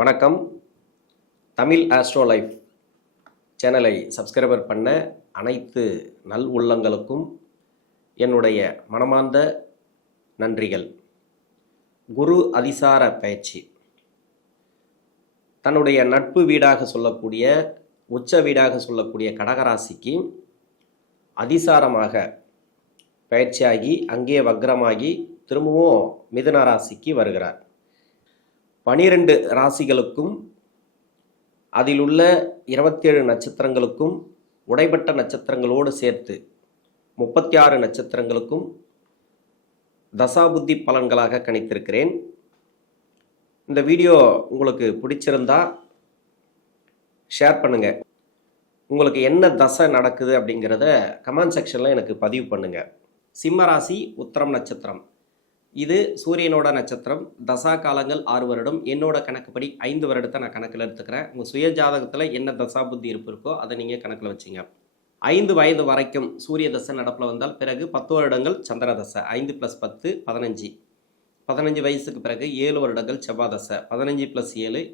வணக்கம். Tamil astro life சேனலை subscriber பண்ண அனைத்து நல் உள்ளங்களுக்கும் என்னுடைய மனமார்ந்த நன்றிகள். குரு அதிசார பயிற்சி தன்னுடைய நட்பு வீடாக சொல்லக்கூடிய உச்ச வீடாக சொல்லக்கூடிய கடகராசிக்கு அதிசாரமாக பயிற்சியாகி அங்கே வக்ரமாகி திரும்பவும் மிதுன ராசிக்கு வருகிறார். 12 ராசிகளுக்கும் அதில் உள்ள 27 நட்சத்திரங்களுக்கும் உடைபட்ட நட்சத்திரங்களோடு சேர்த்து 36 நட்சத்திரங்களுக்கும் தசாபுத்தி பலன்களாக கணித்திருக்கிறேன். இந்த வீடியோ உங்களுக்கு பிடிச்சிருந்தா ஷேர் பண்ணுங்கள். உங்களுக்கு என்ன தசை நடக்குது அப்படிங்கிறத கமெண்ட் செக்ஷனில் எனக்கு பதிவு பண்ணுங்கள். சிம்ம ராசி உத்திரம் நட்சத்திரம், இது சூரியனோட நட்சத்திரம். தசா காலங்கள் 6 வருடம். என்னோட கணக்குப்படி 5 வருடத்தை நான் கணக்கில் எடுத்துக்கிறேன். உங்கள் சுய ஜாதகத்தில் என்ன தசா புத்தி இருப்பு இருக்கோ அதை நீங்கள் கணக்கில் வச்சுங்க. 5 வயது வரைக்கும் சூரிய தசை நடப்பில் வந்தால் பிறகு 10 வருடங்கள் சந்திர தசை. 5 + 10 15. 15 வயசுக்கு பிறகு 7 வருடங்கள் செவ்வாய் தசை. 15 + 7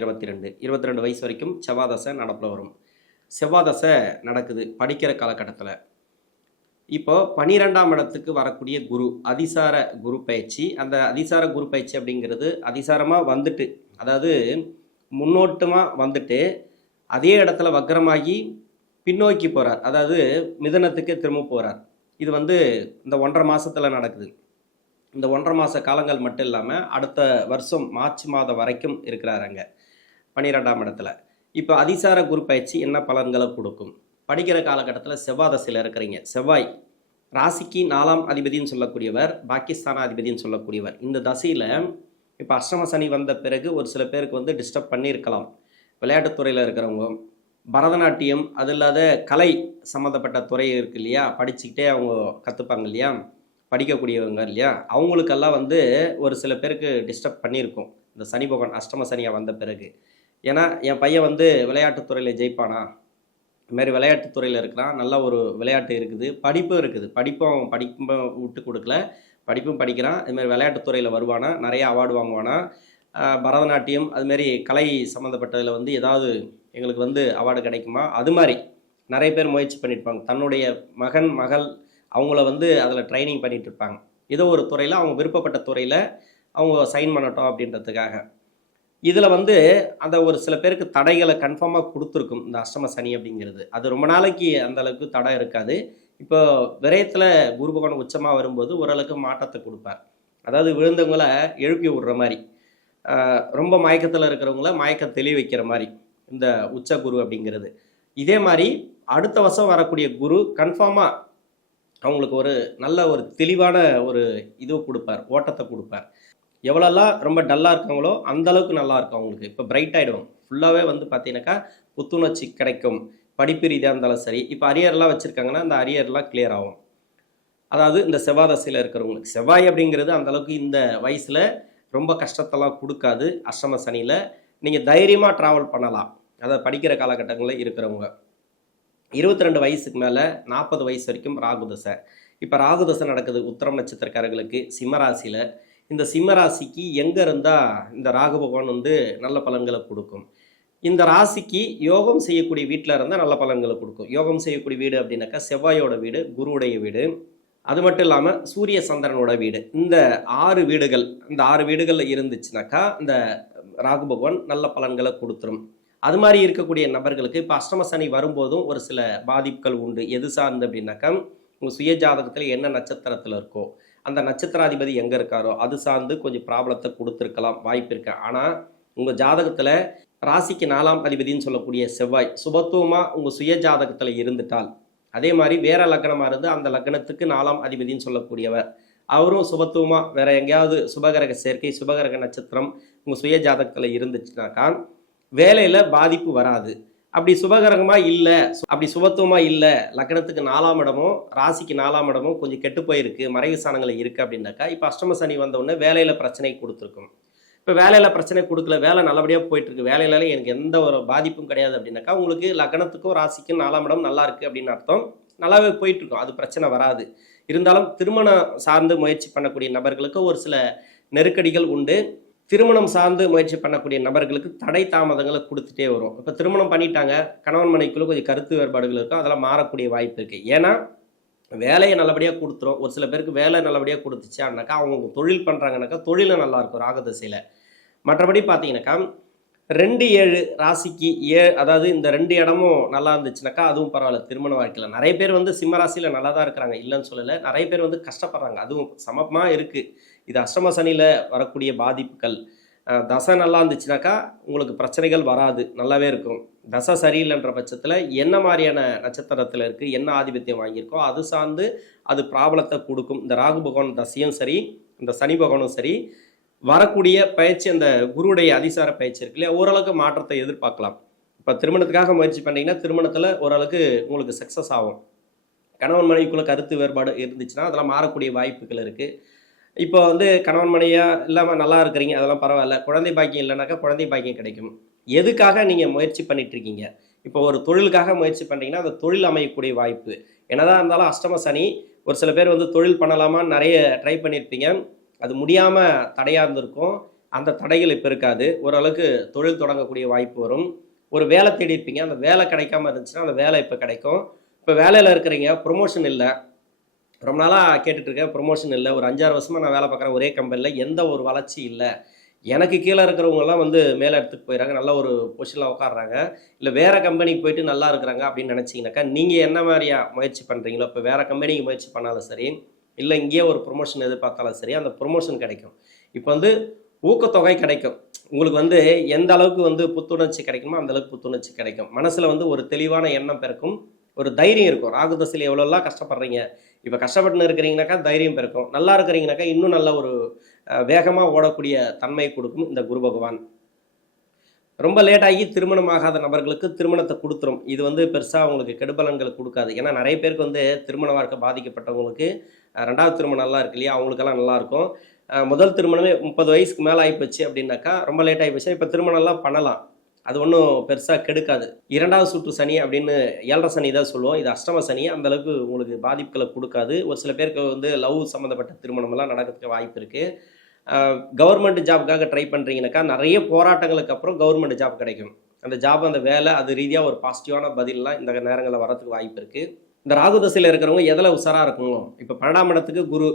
22. 22 வயசு வரைக்கும் செவ்வாய் தசை நடப்பில் வரும். செவ்வாய் தசை நடக்குது படிக்கிற காலகட்டத்தில். இப்போ 12ஆம் இடத்துக்கு வரக்கூடிய குரு அதிசார குரு பயிற்சி. அந்த அதிசார குரு பயிற்சி அப்படிங்கிறது அதிசாரமாக வந்துட்டு, அதாவது முன்னோட்டமாக வந்துட்டு அதே இடத்துல வக்ரமாகி பின்னோக்கி போகிறார். அதாவது மிதனத்துக்கு திரும்ப போகிறார். இது இந்த 1.5 மாதத்தில் நடக்குது. இந்த 1.5 மாத காலங்கள் மட்டும் இல்லாமல் அடுத்த வருஷம் மார்ச் மாதம் வரைக்கும் இருக்கிறார் அங்கே 12ஆம் இடத்துல. இப்போ அதிசார குரு பயிற்சி என்ன பலன்களை கொடுக்கும்? படிக்கிற காலகட்டத்தில் செவ்வாய் தசையில் இருக்கிறீங்க. செவ்வாய் ராசிக்கு 4ஆம் அதிபதினு சொல்லக்கூடியவர், பாகிஸ்தானாதிபதினு சொல்லக்கூடியவர். இந்த தசையில் இப்போ அஷ்டம சனி வந்த பிறகு ஒரு சில பேருக்கு டிஸ்டர்ப் பண்ணியிருக்கலாம். விளையாட்டுத்துறையில் இருக்கிறவங்க, பரதநாட்டியம் அது இல்லாத கலை சம்மந்தப்பட்ட துறை இருக்குது இல்லையா, படிச்சுக்கிட்டே அவங்க கற்றுப்பாங்க இல்லையா, படிக்கக்கூடியவங்க இல்லையா, அவங்களுக்கெல்லாம் ஒரு சில பேருக்கு டிஸ்டர்ப் பண்ணியிருக்கும் இந்த சனி பகவான் அஷ்டம சனியாக வந்த பிறகு. ஏன்னா என் பையன் விளையாட்டுத்துறையில் ஜெயிப்பானா, இதுமாதிரி விளையாட்டுத்துறையில் இருக்கிறான், நல்ல ஒரு விளையாட்டு இருக்குது, படிப்பும் இருக்குது, படிப்பும் விட்டு கொடுக்கல, படிப்பும் படிக்கிறான், இதுமாதிரி விளையாட்டுத்துறையில் வருவானா, நிறைய அவார்டு வாங்குவானா, பரதநாட்டியம் அதுமாரி கலை சம்மந்தப்பட்டதில் ஏதாவது எங்களுக்கு அவார்டு கிடைக்குமா, அது மாதிரி நிறைய பேர் முயற்சி பண்ணியிருப்பாங்க. தன்னுடைய மகன் மகள் அவங்கள அதில் ட்ரைனிங் பண்ணிகிட்டு இருப்பாங்க. ஏதோ ஒரு துறையில் அவங்க விருப்பப்பட்ட துறையில் அவங்க சைன் பண்ணட்டும் அப்படின்றதுக்காக. இதில் அந்த ஒரு சில பேருக்கு தடைகளை கன்ஃபார்மாக கொடுத்துருக்கும் இந்த அஷ்டம சனி அப்படிங்கிறது. அது ரொம்ப நாளைக்கு அந்தளவுக்கு தடை இருக்காது. இப்போ விரயத்தில் குரு பகவான் உச்சமாக வரும்போது ஓரளவுக்கு மாற்றத்தை கொடுப்பார். அதாவது விழுந்தவங்களை எழுப்பி விடுற மாதிரி, ரொம்ப மயக்கத்தில் இருக்கிறவங்கள மயக்க தெளி வைக்கிற மாதிரி இந்த உச்ச குரு அப்படிங்கிறது. இதே மாதிரி அடுத்த வருஷம் வரக்கூடிய குரு கன்ஃபார்மாக அவங்களுக்கு ஒரு நல்ல ஒரு தெளிவான ஒரு இது கொடுப்பார், ஓட்டத்தை கொடுப்பார். எவ்வளோலாம் ரொம்ப டல்லாக இருக்காங்களோ அந்தளவுக்கு நல்லா இருக்கும் அவங்களுக்கு. இப்போ பிரைட் ஆகிடும் ஃபுல்லாகவே பார்த்தீங்கன்னாக்கா புத்துணர்ச்சி கிடைக்கும். படிப்பு ரீதியாக இருந்தாலும் சரி. இப்போ அரியர்லாம் வச்சுருக்காங்கன்னா அந்த அரியர்லாம் கிளியர் ஆகும். அதாவது இந்த செவ்வாய் தசையில் இருக்கிறவங்களுக்கு செவ்வாய் அப்படிங்கிறது அந்தளவுக்கு இந்த வயசில் ரொம்ப கஷ்டத்தெல்லாம் கொடுக்காது. அஷ்டம சனியில் நீங்கள் தைரியமாக ட்ராவல் பண்ணலாம். அதாவது படிக்கிற காலகட்டங்களில் இருக்கிறவங்க 22 வயசுக்கு மேலே 40 வயசு வரைக்கும் ராகு தசை. இப்போ ராகு தசை நடக்குது உத்திரம் நட்சத்திரக்காரர்களுக்கு சிம்மராசியில். இந்த சிம்ம ராசிக்கு எங்கே இருந்தால் இந்த ராகு பகவான் நல்ல பலன்களை கொடுக்கும்? இந்த ராசிக்கு யோகம் செய்யக்கூடிய வீட்டில் இருந்தால் நல்ல பலன்களை கொடுக்கும். யோகம் செய்யக்கூடிய வீடு அப்படின்னாக்கா செவ்வாயோட வீடு, குருவுடைய வீடு, அது மட்டும் இல்லாமல் சூரிய சந்திரனோட வீடு. இந்த 6 வீடுகள், இந்த 6 வீடுகளில் இருந்துச்சுனாக்கா இந்த ராகு பகவான் நல்ல பலன்களை கொடுத்துரும். அது மாதிரி இருக்கக்கூடிய நபர்களுக்கு இப்போ அஷ்டம சனி வரும்போதும் ஒரு சில பாதிப்புகள் உண்டு. எது சார்ந்து அப்படின்னாக்கா உங்கள் சுய ஜாதகத்தில் என்ன நட்சத்திரத்தில் இருக்கோ அந்த நட்சத்திராதிபதி எங்கே இருக்காரோ அது சார்ந்து கொஞ்சம் ப்ராப்ளத்தை கொடுத்துருக்கலாம், வாய்ப்பு இருக்கு. ஆனால் உங்கள் ஜாதகத்தில் ராசிக்கு 4ஆம் அதிபதினு சொல்லக்கூடிய செவ்வாய் சுபத்துவமாக உங்கள் சுய ஜாதகத்தில் இருந்துட்டால், அதே மாதிரி வேற லக்னமாக இருந்து அந்த லக்னத்துக்கு 4ஆம் அதிபதினு சொல்லக்கூடியவர் அவரும் சுபத்துவமாக வேற எங்கேயாவது சுபகிரக சேர்க்கை சுபகிரக நட்சத்திரம் உங்கள் சுய ஜாதகத்தில் இருந்துச்சுனாக்கா வேலையில் பாதிப்பு வராது. அப்படி சுபகரகமாக இல்லை, அப்படி சுபத்துவமாக இல்லை, லக்னத்துக்கு 4ஆம் இடமும் ராசிக்கு 4ஆம் இடமும் கொஞ்சம் கெட்டு போயிருக்கு, மறைவு ஸ்தானங்கள் இருக்குது அப்படின்னாக்கா இப்போ அஷ்டம சனி வந்தவுடனே வேலையில் பிரச்சனை கொடுத்துருக்கும். இப்போ வேலையில் பிரச்சனை கொடுக்கல, வேலை நல்லபடியாக போயிட்டுருக்கு, வேலையில எனக்கு எந்த ஒரு பாதிப்பும் கிடையாது அப்படின்னாக்கா உங்களுக்கு லக்னத்துக்கும் ராசிக்கும் 4ஆம் இடம் நல்லா இருக்குது அப்படின்னு அர்த்தம். நல்லாவே போயிட்டுருக்கும், அது பிரச்சனை வராது. இருந்தாலும் திருமணம் சார்ந்து முயற்சி பண்ணக்கூடிய நபர்களுக்கு ஒரு சில நெருக்கடிகள் உண்டு. திருமணம் சார்ந்து முயற்சி பண்ணக்கூடிய நபர்களுக்கு தடை தாமதங்களை கொடுத்துட்டே வரும். இப்போ திருமணம் பண்ணிட்டாங்க, கணவன் மனைவிக்குள்ள கொஞ்சம் கருத்து வேறுபாடுகள் இருக்கும், அதெல்லாம் மாறக்கூடிய வாய்ப்பு இருக்குது. ஏன்னா வேலையை நல்லபடியாக கொடுத்துரும். ஒரு சில பேருக்கு வேலை நல்லபடியாக கொடுத்துச்சான்னாக்கா அவங்க தொழில் பண்ணுறாங்கனாக்கா தொழிலும் நல்லாயிருக்கும் ராகதிசையில். மற்றபடி பார்த்தீங்கன்னாக்கா 2-7 ராசிக்கு அதாவது இந்த 2 இடமும் நல்லா இருந்துச்சுனாக்கா அதுவும் பரவாயில்ல திருமண வாழ்க்கையில். நிறைய பேர் வந்து சிம்ம ராசியில் நல்லா தான் இருக்கிறாங்க, இல்லைன்னு சொல்லலை. நிறைய பேர் வந்து கஷ்டப்படுறாங்க, அதுவும் சமமாக இருக்குது. இது அஷ்டம சனியில் வரக்கூடிய பாதிப்புகள். தசை நல்லா இருந்துச்சுனாக்கா உங்களுக்கு பிரச்சனைகள் வராது, நல்லாவே இருக்கும். தசை சரியில்லைன்ற பட்சத்தில் என்ன மாதிரியான நட்சத்திரத்தில் இருக்குது, என்ன ஆதிபத்தியம் வாங்கியிருக்கோ அது சார்ந்து அது ப்ராப்ளத்தை கொடுக்கும். இந்த ராகு பகவான் தசையும் சரி, இந்த சனி பகவானும் சரி, வரக்கூடிய பயிற்சி அந்த குருவுடைய அதிசார பயிற்சி இருக்கு இல்லையா, ஓரளவுக்கு மாற்றத்தை எதிர்பார்க்கலாம். இப்போ திருமணத்துக்காக முயற்சி பண்ணிங்கன்னா திருமணத்தில் ஓரளவுக்கு உங்களுக்கு சக்ஸஸ் ஆகும். கணவன் மனைவிக்குள்ள கருத்து வேறுபாடு இருந்துச்சுன்னா அதெல்லாம் மாறக்கூடிய வாய்ப்புகள் இருக்குது. இப்போ வந்து கணவன் மனைவியாக இல்லாமல் நல்லா இருக்கிறீங்க, அதெல்லாம் பரவாயில்ல. குழந்தை பாக்கியம் இல்லைனாக்கா குழந்தை பாக்கியம் கிடைக்கும். எதுக்காக நீங்கள் முயற்சி பண்ணிகிட்ருக்கீங்க? இப்போ ஒரு தொழிலுக்காக முயற்சி பண்ணுறீங்கன்னா அந்த தொழில் அமையக்கூடிய வாய்ப்பு. என்னதான் இருந்தாலும் அஷ்டம சனி, ஒரு சில பேர் வந்து தொழில் பண்ணலாமான்னு நிறைய ட்ரை பண்ணியிருப்பீங்க, அது முடியாமல் தடையாக இருந்திருக்கும். அந்த தடைகள் இப்போ இருக்காது. ஓரளவுக்கு தொழில் தொடங்கக்கூடிய வாய்ப்பு வரும். ஒரு வேலை தேடி இருப்பீங்க, அந்த வேலை கிடைக்காம இருந்துச்சுன்னா அந்த வேலை இப்போ கிடைக்கும். இப்போ வேலையில் இருக்கிறீங்க, ப்ரொமோஷன் இல்லை, ரொம்ப நாளாக கேட்டுட்ருக்கேன், ப்ரொமோஷன் இல்லை, ஒரு 5-6 வருஷமாக நான் வேலை பார்க்குறேன் ஒரே கம்பெனியில், எந்த ஒரு வளர்ச்சி இல்லை, எனக்கு கீழே இருக்கிறவங்கலாம் வந்து மேலே எடுத்துகிட்டு போயிடறாங்க, நல்ல ஒரு பொசிஷனில் உட்காடுறாங்க, இல்லை வேறு கம்பெனிக்கு போயிட்டு நல்லா இருக்கிறாங்க அப்படின்னு நினச்சிங்கனாக்கா நீங்கள் என்ன மாதிரியா முயற்சி பண்ணுறீங்களோ, இப்போ வேறு கம்பெனிக்கு முயற்சி பண்ணாலும் சரி, இல்லை இங்கேயே ஒரு ப்ரொமோஷன் எதிர்பார்த்தாலும் சரி, அந்த ப்ரொமோஷன் கிடைக்கும். இப்போ வந்து ஊக்கத்தொகை கிடைக்கும். உங்களுக்கு வந்து எந்த அளவுக்கு வந்து புத்துணர்ச்சி கிடைக்குமோ அந்த அளவுக்கு புத்துணர்ச்சி கிடைக்கும். மனசில் வந்து ஒரு தெளிவான எண்ணம் பிறக்கும், ஒரு தைரியம் இருக்கும். ராகு தசையில் எவ்வளோலாம் கஷ்டப்படுறீங்க, இப்போ கஷ்டப்பட்டுன்னு இருக்கிறீங்கனாக்கா தைரியம் பிறக்கும். நல்லா இருக்கிறீங்கனாக்கா இன்னும் நல்ல ஒரு வேகமாக ஓடக்கூடிய தன்மையை கொடுக்கும் இந்த குரு பகவான். ரொம்ப லேட்டாகி திருமணம் ஆகாத நபர்களுக்கு திருமணத்தை கொடுத்துரும். இது வந்து பெருசாக அவங்களுக்கு கெடுபலன்களை கொடுக்காது. ஏன்னா நிறைய பேருக்கு வந்து திருமண வாழ்க்கை பாதிக்கப்பட்டவங்களுக்கு 2வது திருமணம் நல்லா இருக்கு இல்லையா, அவங்களுக்கெல்லாம் நல்லாயிருக்கும். முதல் திருமணமே 30 வயசுக்கு மேலே ஆகிப்போச்சு அப்படின்னாக்கா ரொம்ப லேட் ஆகிப்போச்சு, இப்போ திருமணம்லாம் பண்ணலாம், அது ஒன்றும் பெருசாக கெடுக்காது. 2வது சுற்று சனி அப்படின்னு 7ரை சனி தான் சொல்லுவோம், இது அஷ்டம சனி, அந்தளவுக்கு உங்களுக்கு பாதிப்புகளை கொடுக்காது. ஒரு சில பேருக்கு வந்து லவ் சம்மந்தப்பட்ட திருமணமெல்லாம் நடக்கிறதுக்கு வாய்ப்பு இருக்குது. கவர்மெண்ட் ஜாபுக்காக ட்ரை பண்ணுறீங்கனாக்கா நிறைய போராட்டங்களுக்கு அப்புறம் கவர்மெண்ட் ஜாப் கிடைக்கும். அந்த ஜாப், அந்த வேலை, அது ரீதியாக ஒரு பாசிட்டிவான பதிலெலாம் இந்த நேரங்களில் வரதுக்கு வாய்ப்பு இருக்குது. இந்த ராகு தசையில் இருக்கிறவங்க எதில் உஷாராக இருக்கணும்? இப்போ 12ஆம் இடத்துக்கு குரு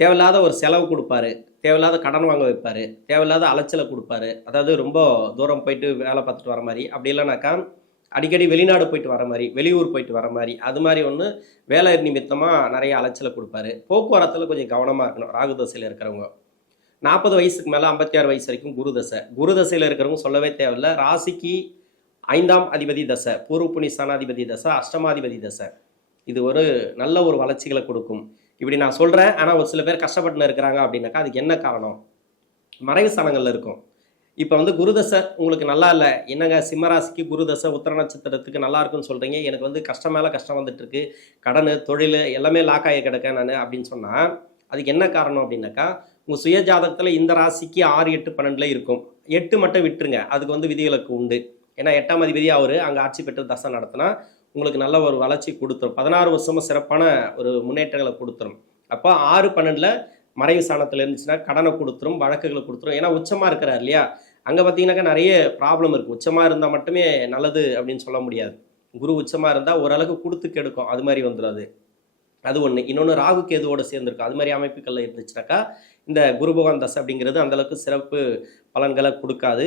தேவையில்லாத ஒரு செலவு கொடுப்பாரு, தேவையில்லாத கடன் வாங்க வைப்பார், தேவையில்லாத அலைச்சலை கொடுப்பாரு. அதாவது ரொம்ப தூரம் போயிட்டு வேலை பார்த்துட்டு வர மாதிரி, அப்படி இல்லைனாக்கா அடிக்கடி வெளிநாடு போயிட்டு வர மாதிரி, வெளியூர் போயிட்டு வர மாதிரி, அது மாதிரி ஒன்று வேலை நிமித்தமாக நிறைய அலைச்சலை கொடுப்பாரு. போக்குவரத்தில் கொஞ்சம் கவனமாக இருக்கணும் ராகு தசையில் இருக்கிறவங்க. 40 வயசுக்கு மேலே 56 வயசு வரைக்கும் குரு தசை. குரு தசையில் இருக்கிறவங்க சொல்லவே தேவையில்லை. ராசிக்கு 5ஆம் அதிபதி தசை, பூர்வ புண்ணியஸ்தானாதிபதி தசை, அஷ்டமாதிபதி தசை. இது ஒரு நல்ல ஒரு வளர்ச்சிகளை கொடுக்கும். இப்படி நான் சொல்கிறேன், ஆனால் ஒரு சில பேர் கஷ்டப்பட்டுன்னு இருக்கிறாங்க அப்படின்னாக்கா அதுக்கு என்ன காரணம்? மறைவு ஸ்தானங்களில் இருக்கும். இப்போ வந்து குருதசை உங்களுக்கு நல்லா இல்லை, என்னங்க சிம்மராசிக்கு குருதசை உத்திர நட்சத்திரத்துக்கு நல்லா இருக்குன்னு சொல்கிறீங்க, எனக்கு வந்து கஷ்டம் மேலே கஷ்டம் வந்துட்டுருக்கு, கடன் தொழில் எல்லாமே லாக் ஆகி கிடக்க நான் அப்படின்னு சொன்னால் அதுக்கு என்ன காரணம் அப்படின்னாக்கா உங்கள் சுய ஜாதகத்தில் இந்த ராசிக்கு 6, 8, 12 இருக்கும். 8 மட்டும் விட்டுருங்க, அதுக்கு வந்து விதிகளுக்கு உண்டு. ஏன்னா 8ஆம் அதிபதி அவர் அங்கே ஆட்சி பெற்று தசை நடத்தினா உங்களுக்கு நல்ல ஒரு வளர்ச்சி கொடுத்துரும். 16 வருஷமும் சிறப்பான ஒரு முன்னேற்றங்களை கொடுத்துரும். அப்போ 6, 12 மறைவு ஸ்தானத்தில் இருந்துச்சுன்னா கடனை கொடுத்துரும், வழக்குகளை கொடுத்துரும். ஏன்னா உச்சமாக இருக்கிறார் இல்லையா, அங்கே பார்த்தீங்கன்னாக்கா நிறைய ப்ராப்ளம் இருக்குது. உச்சமாக இருந்தால் மட்டுமே நல்லது அப்படின்னு சொல்ல முடியாது. குரு உச்சமாக இருந்தால் ஓரளவுக்கு கொடுத்து கெடுக்கும், அது மாதிரி வந்துடாது. அது ஒன்று. இன்னொன்று ராகு கேதுவோடு சேர்ந்துருக்கும். அது மாதிரி அமைப்புகளில் இருந்துச்சுனாக்கா இந்த குரு பகவான் தசை அப்படிங்கிறது அந்தளவுக்கு சிறப்பு பலன்களை கொடுக்காது.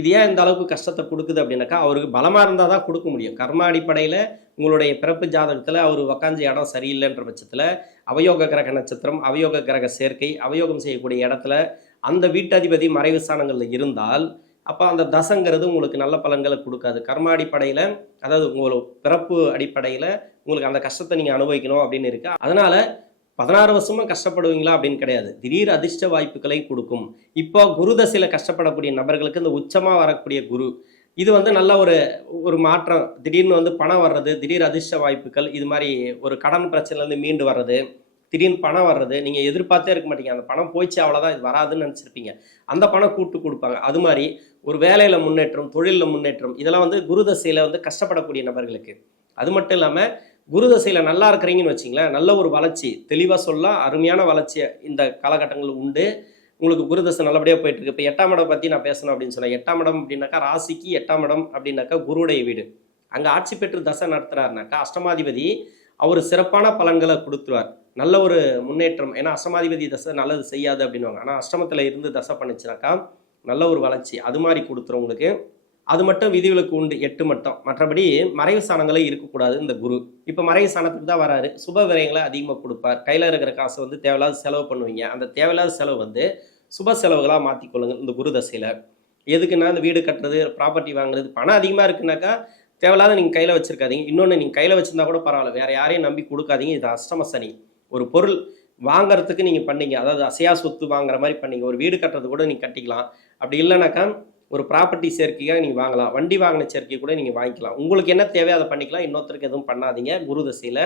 இது ஏன் இந்த அளவுக்கு கஷ்டத்தை கொடுக்குது அப்படின்னாக்கா அவருக்கு பலமாக இருந்தால் தான் கொடுக்க முடியும். கர்ம அடிப்படையில் உங்களுடைய பிறப்பு ஜாதகத்தில் அவர் உக்காஞ்ச இடம் சரியில்லைன்ற பட்சத்தில் அவயோக கிரக நட்சத்திரம், அவயோக கிரக சேர்க்கை, அவயோகம் செய்யக்கூடிய இடத்துல அந்த வீட்டதிபதி மறைவு ஸ்தானங்களில் இருந்தால் அப்போ அந்த தசைங்கிறது உங்களுக்கு நல்ல பலன்களை கொடுக்காது. கர்ம அடிப்படையில், அதாவது உங்களோட பிறப்பு அடிப்படையில் உங்களுக்கு அந்த கஷ்டத்தை நீங்கள் அனுபவிக்கணும் அப்படின்னு இருக்கு. அதனால் 16 வருஷமாக கஷ்டப்படுவீங்களா அப்படின்னு கிடையாது, திடீர் அதிர்ஷ்ட வாய்ப்புகளை கொடுக்கும். இப்போ குரு தசையில் கஷ்டப்படக்கூடிய நபர்களுக்கு இந்த உச்சமாக வரக்கூடிய குரு இது வந்து நல்ல ஒரு மாற்றம். திடீர்னு வந்து பணம் வர்றது, திடீர் அதிர்ஷ்ட வாய்ப்புகள், இது மாதிரி ஒரு கடன் பிரச்சனைலேருந்து மீண்டு வர்றது, திடீர்னு பணம் வர்றது, நீங்கள் எதிர்பார்த்தே இருக்க மாட்டீங்க, அந்த பணம் போயிடுச்சு அவ்வளோதான், இது வராதுன்னு நினச்சிருப்பீங்க, அந்த பணம் கூட்டு கொடுப்பாங்க. அது மாதிரி ஒரு வேலையில் முன்னேற்றம், தொழிலில் முன்னேற்றம், இதெல்லாம் வந்து குரு தசையில் வந்து கஷ்டப்படக்கூடிய நபர்களுக்கு. அது மட்டும் இல்லாமல் குரு தசையில் நல்லா இருக்கிறீங்கன்னு வச்சிங்களேன், நல்ல ஒரு வளர்ச்சி, தெளிவாக சொல்லலாம், அருமையான வளர்ச்சி இந்த காலகட்டங்கள் உண்டு. உங்களுக்கு குரு தசை நல்லபடியாக போயிட்டு இருக்கு. இப்போ 8ஆம் இடம் பற்றி நான் பேசணும் அப்படின்னு சொன்னேன். 8ஆம் இடம் அப்படின்னாக்கா ராசிக்கு 8ஆம் இடம் அப்படின்னாக்கா குருவுடைய வீடு. அங்கே ஆட்சி பெற்று தசை நடத்துறாருனாக்கா அஷ்டமாதிபதி அவர் சிறப்பான பலன்களை கொடுத்துருவார். நல்ல ஒரு முன்னேற்றம். ஏன்னா அஷ்டமாதிபதி தசை நல்லது செய்யாது அப்படின்வாங்க. ஆனால் அஷ்டமத்தில் இருந்து தசை பண்ணுச்சுனாக்கா நல்ல ஒரு வளர்ச்சி அது மாதிரி கொடுத்துரும் உங்களுக்கு. அது மட்டும் விதிவிலக்கு உண்டு 8 மட்டும். மற்றபடி மறைவு ஸ்தானங்களே இருக்கக்கூடாது இந்த குரு. இப்போ மறைவு ஸ்தானத்துக்கு தான் வராரு. சுப விரயங்களை அதிகமாக கொடுப்பார். கையில் இருக்கிற காசை வந்து தேவையில்லாத செலவு பண்ணுவீங்க. அந்த தேவையில்லாத செலவு வந்து சுப செலவுகளாக மாற்றிக்கொள்ளுங்க இந்த குரு தசையில். எதுக்குன்னா இந்த வீடு கட்டுறது, ப்ராப்பர்ட்டி வாங்குறது, பணம் அதிகமாக இருக்குனாக்கா தேவையில்லாத நீங்கள் கையில் வச்சுருக்காதீங்க. இன்னொன்று நீங்கள் கையில் வச்சுருந்தா கூட பரவாயில்ல, வேறு யாரையும் நம்பி கொடுக்காதீங்க. இது அஷ்டம சனி. ஒரு பொருள் வாங்கிறதுக்கு நீங்கள் பண்ணீங்க, அதாவது அசையா சொத்து வாங்குற மாதிரி பண்ணீங்க. ஒரு வீடு கட்டுறது கூட நீங்கள் கட்டிக்கலாம். அப்படி இல்லைனாக்கா ஒரு ப்ராப்பர்ட்டி சேர்க்கையாக நீங்கள் வாங்கலாம். வண்டி வாங்கின சேர்க்கை கூட நீங்கள் வாங்கிக்கலாம். உங்களுக்கு என்ன தேவையோ அதை பண்ணிக்கலாம். இன்னொருத்தருக்கு எதுவும் பண்ணாதீங்க குரு தசையில்.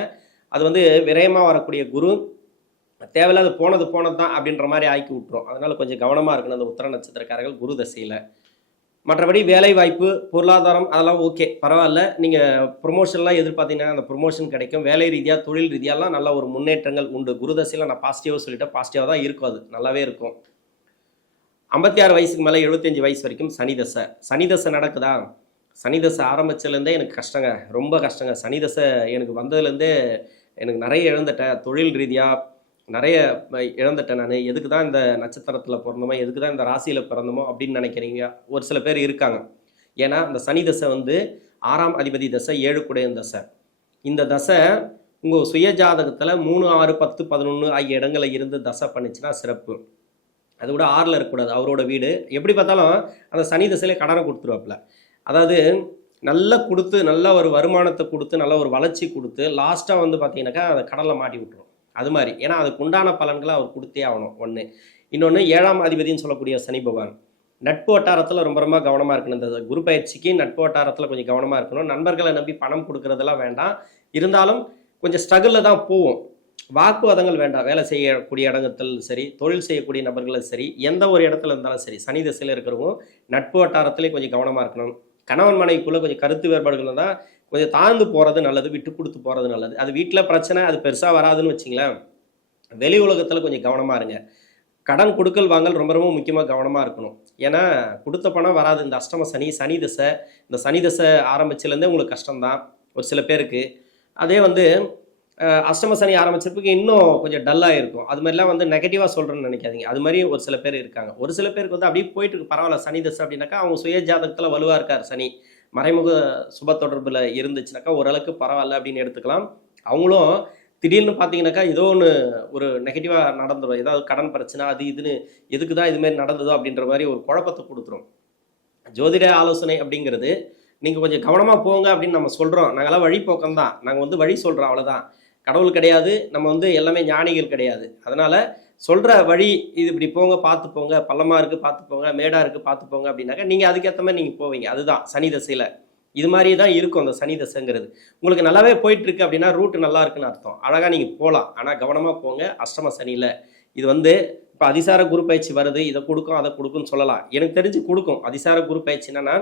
அது வந்து விரயமாக வரக்கூடிய குரு தேவையில்லாத போனது தான் அப்படின்ற மாதிரி ஆக்கி விட்டுரும். அதனால் கொஞ்சம் கவனமாக இருக்கணும் அந்த உத்திர நட்சத்திரக்காரர்கள் குரு தசையில். மற்றபடி வேலை வாய்ப்பு, பொருளாதாரம் அதெல்லாம் ஓகே, பரவாயில்ல. நீங்கள் ப்ரொமோஷன்லாம் எதிர்பார்த்தீங்கன்னா அந்த ப்ரொமோஷன் கிடைக்கும். வேலை ரீதியாக, தொழில் ரீதியாலாம் நல்ல ஒரு முன்னேற்றங்கள் உண்டு. குரு தசையில் நான் பாசிட்டிவாக சொல்லிட்டேன். பாசிட்டிவாக தான் இருக்கும், அது நல்லாவே இருக்கும். 56 வயசுக்கு மேலே 75 வயசு வரைக்கும் சனி தசை. சனி தசை நடக்குதா? சனி தசை ஆரம்பிச்சதுலேருந்தே எனக்கு கஷ்டங்க, ரொம்ப கஷ்டங்க. சனி தசை எனக்கு வந்ததுலேருந்தே எனக்கு நிறைய இழந்துட்டேன். தொழில் ரீதியாக நிறைய இழந்துட்டேன் நான். எதுக்கு தான் இந்த நட்சத்திரத்தில் பிறந்தோமோ, எதுக்கு தான் இந்த ராசியில் பிறந்தோமோ அப்படின்னு நினைக்கிறீங்க ஒரு சில பேர் இருக்காங்க. ஏன்னா இந்த சனி தசை வந்து 6ஆம் அதிபதி தசை, 7 குடையன் தசை. இந்த தசை உங்கள் சுய ஜாதகத்தில் 3, 6, 10, 11 ஆகிய இடங்களில் இருந்து தசை பண்ணிச்சுன்னா சிறப்பு. அது கூட 6ல் இருக்கக்கூடாது. அவரோட வீடு எப்படி பார்த்தாலும் அந்த சனி தசையிலே கடனை கொடுத்துருவாப்புல. அதாவது நல்லா கொடுத்து, நல்ல ஒரு வருமானத்தை கொடுத்து, நல்ல ஒரு வளர்ச்சி கொடுத்து, லாஸ்ட்டாக வந்து பார்த்தீங்கன்னாக்கா அதை கடலில் மாட்டி விட்டுரும். அது மாதிரி. ஏன்னா அதுக்கு உண்டான பலன்களை அவர் கொடுத்தே ஆகணும். ஒன்று. இன்னொன்று 7ஆம் அதிபதினு சொல்லக்கூடிய சனி பகவான் நட்பு வட்டாரத்தில் ரொம்ப ரொம்ப கவனமாக இருக்கணும். இந்த குரு பயிற்சிக்கு நட்பு வட்டாரத்தில் கொஞ்சம் கவனமாக இருக்கணும். நண்பர்களை நம்பி பணம் கொடுக்குறதெல்லாம் வேண்டாம். இருந்தாலும் கொஞ்சம் ஸ்ட்ரகிளில் தான் போவோம். வாக்குவாதங்கள் வேண்டாம். வேலை செய்யக்கூடிய இடங்கள் சரி, தொழில் செய்யக்கூடிய நபர்களும் சரி, எந்த ஒரு இடத்துல இருந்தாலும் சரி, சனி திசையில் இருக்கிறவங்க நட்பு வட்டாரத்திலே கொஞ்சம் கவனமாக இருக்கணும். கணவன் மனைவிக்குள்ளே கொஞ்சம் கருத்து வேறுபாடுகள் தான் கொஞ்சம் தாழ்ந்து போகிறது நல்லது, விட்டு கொடுத்து போகிறது நல்லது. அது வீட்டில் பிரச்சனை, அது பெருசாக வராதுன்னு வச்சிங்களேன். வெளி உலகத்தில் கொஞ்சம் கவனமாக இருங்க. கடன் கொடுக்கல் வாங்கல் ரொம்ப ரொம்ப முக்கியமாக கவனமாக இருக்கணும். ஏன்னா கொடுத்த பணம் வராது. இந்த அஷ்டம சனி, சனி திசை, இந்த சனி திசை ஆரம்பிச்சிலேருந்தே உங்களுக்கு கஷ்டம்தான் ஒரு சில பேருக்கு. அதே வந்து அஷ்டம சனி ஆரம்பிச்சதுக்கு இன்னும் கொஞ்சம் டல்லாக இருக்கும். அது மாதிரிலாம் வந்து நெகட்டிவாக சொல்கிறேன்னு நினைக்காதீங்க. அது மாதிரி ஒரு சில பேர் இருக்காங்க. ஒரு சில பேருக்கு வந்து அப்படியே போயிட்டு இருக்கு, பரவாயில்ல சனி தசை அப்படின்னாக்கா அவங்க சுய ஜாதகத்தில் வலுவாக இருக்கார் சனி, மறைமுக சுப தொடர்பில் இருந்துச்சுனாக்கா ஓரளவுக்கு பரவாயில்ல அப்படின்னு எடுத்துக்கலாம். அவங்களும் திடீர்னு பார்த்தீங்கன்னாக்கா ஏதோ ஒன்று ஒரு நெகட்டிவாக நடந்துடும். ஏதாவது கடன் பிரச்சனை அது இதுன்னு எதுக்கு தான் இதுமாரி நடந்ததோ அப்படின்ற மாதிரி ஒரு குழப்பத்தை கொடுத்துரும். ஜோதிட ஆலோசனை அப்படிங்கிறது நீங்கள் கொஞ்சம் கவனமாக போங்க அப்படின்னு நம்ம சொல்கிறோம். நாங்களாம் வழிபோக்கம் தான், நாங்கள் வந்து வழி சொல்கிறோம், அவ்வளோதான். கடவுள் கிடையாது, நம்ம வந்து எல்லாமே ஞானிகள் கிடையாது. அதனால் சொல்கிற வழி இது இப்படி போங்க, பார்த்து போங்க, பள்ளமாக இருக்குது பார்த்து போங்க, மேடாக இருக்குது பார்த்து போங்க அப்படின்னாக்கா நீங்கள் அதுக்கேற்ற மாதிரி நீங்கள் போவீங்க. அதுதான் சனி தசையில் இது மாதிரி தான் இருக்கும் அந்த சனி தசைங்கிறது. உங்களுக்கு நல்லாவே போயிட்டுருக்கு அப்படின்னா ரூட்டு நல்லா இருக்குன்னு அர்த்தம். அழகாக நீங்கள் போகலாம். ஆனால் கவனமாக போங்க அஷ்டம சனியில். இது வந்து இப்போ அதிசார குரு பயிற்சி வருது, இதை கொடுக்கும் அதை கொடுக்குன்னு சொல்லலாம். எனக்கு தெரிஞ்சு கொடுக்கும். அதிசார குரு பயிற்சி என்னன்னா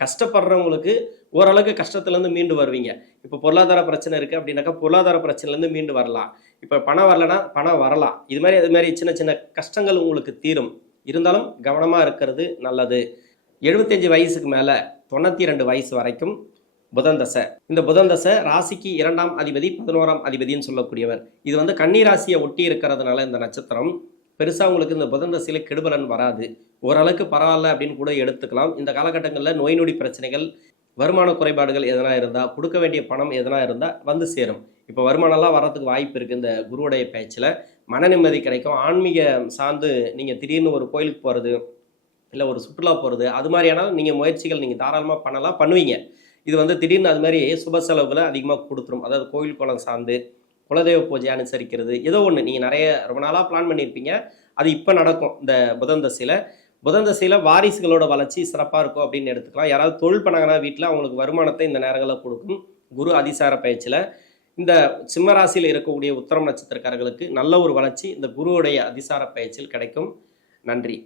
கஷ்டப்படுறவங்களுக்கு ஓரளவுக்கு கஷ்டத்துலேருந்து மீண்டு வருவீங்க. இப்போ பொருளாதார பிரச்சனை இருக்குது அப்படின்னாக்கா பொருளாதார பிரச்சனைலேருந்து மீண்டு வரலாம். இப்போ பணம் வரலைன்னா பணம் வரலாம். இது மாதிரி சின்ன சின்ன கஷ்டங்கள் உங்களுக்கு தீரும். இருந்தாலும் கவனமாக இருக்கிறது நல்லது. 75 வயசுக்கு மேலே 92 வயசு வரைக்கும் புதன் தசை. இந்த புதன் தசை ராசிக்கு 2ஆம் அதிபதி 11ஆம் அதிபதினு சொல்லக்கூடியவர். இது வந்து கன்னி ராசியை ஒட்டி இருக்கிறதுனால இந்த நட்சத்திரம் பெருசாக உங்களுக்கு இந்த புதன் தசையில் கெடுபலன் வராது. ஓரளவுக்கு பரவாயில்ல அப்படின்னு கூட எடுத்துக்கலாம். இந்த காலகட்டங்களில் நோய் நொடி பிரச்சனைகள், வருமான குறைபாடுகள் எதனா இருந்தால், கொடுக்க வேண்டிய பணம் எதனா இருந்தால் வந்து சேரும். இப்போ வருமானம்லாம் வர்றதுக்கு வாய்ப்பு இருக்குது. இந்த குருவுடைய பேச்சில் மன நிம்மதி கிடைக்கும். ஆன்மீக சார்ந்து நீங்கள் திடீர்னு ஒரு கோயிலுக்கு போகிறது, இல்லை ஒரு சுற்றுலா போகிறது, அது மாதிரியானாலும் நீங்கள் முயற்சிகள் நீங்கள் தாராளமாக பண்ணுவீங்க. இது வந்து திடீர்னு அது மாதிரி சுப செலவுகளை அதிகமாக கொடுத்துரும். அதாவது கோயில் குளம் சார்ந்து குலதெய்வ பூஜை அனுசரிக்கிறது, ஏதோ ஒன்று நீங்கள் நிறைய ரொம்ப நாளாக பிளான் பண்ணியிருப்பீங்க, அது இப்போ நடக்கும். இந்த புதன் தசையில் வாரிசுகளோட வளர்ச்சி சிறப்பாக இருக்கும் அப்படின்னு எடுத்துக்கலாம். யாராவது தொழில் பண்ணாங்கன்னா வீட்டில் அவங்களுக்கு வருமானத்தை இந்த நேரங்களில் கொடுக்கும் குரு அதிசார பயிற்சியில். இந்த சிம்ம ராசியில் இருக்கக்கூடிய உத்திரம் நட்சத்திரக்காரர்களுக்கு நல்ல ஒரு வளர்ச்சி இந்த குருவுடைய அதிசார பயிற்சியில் கிடைக்கும். நன்றி.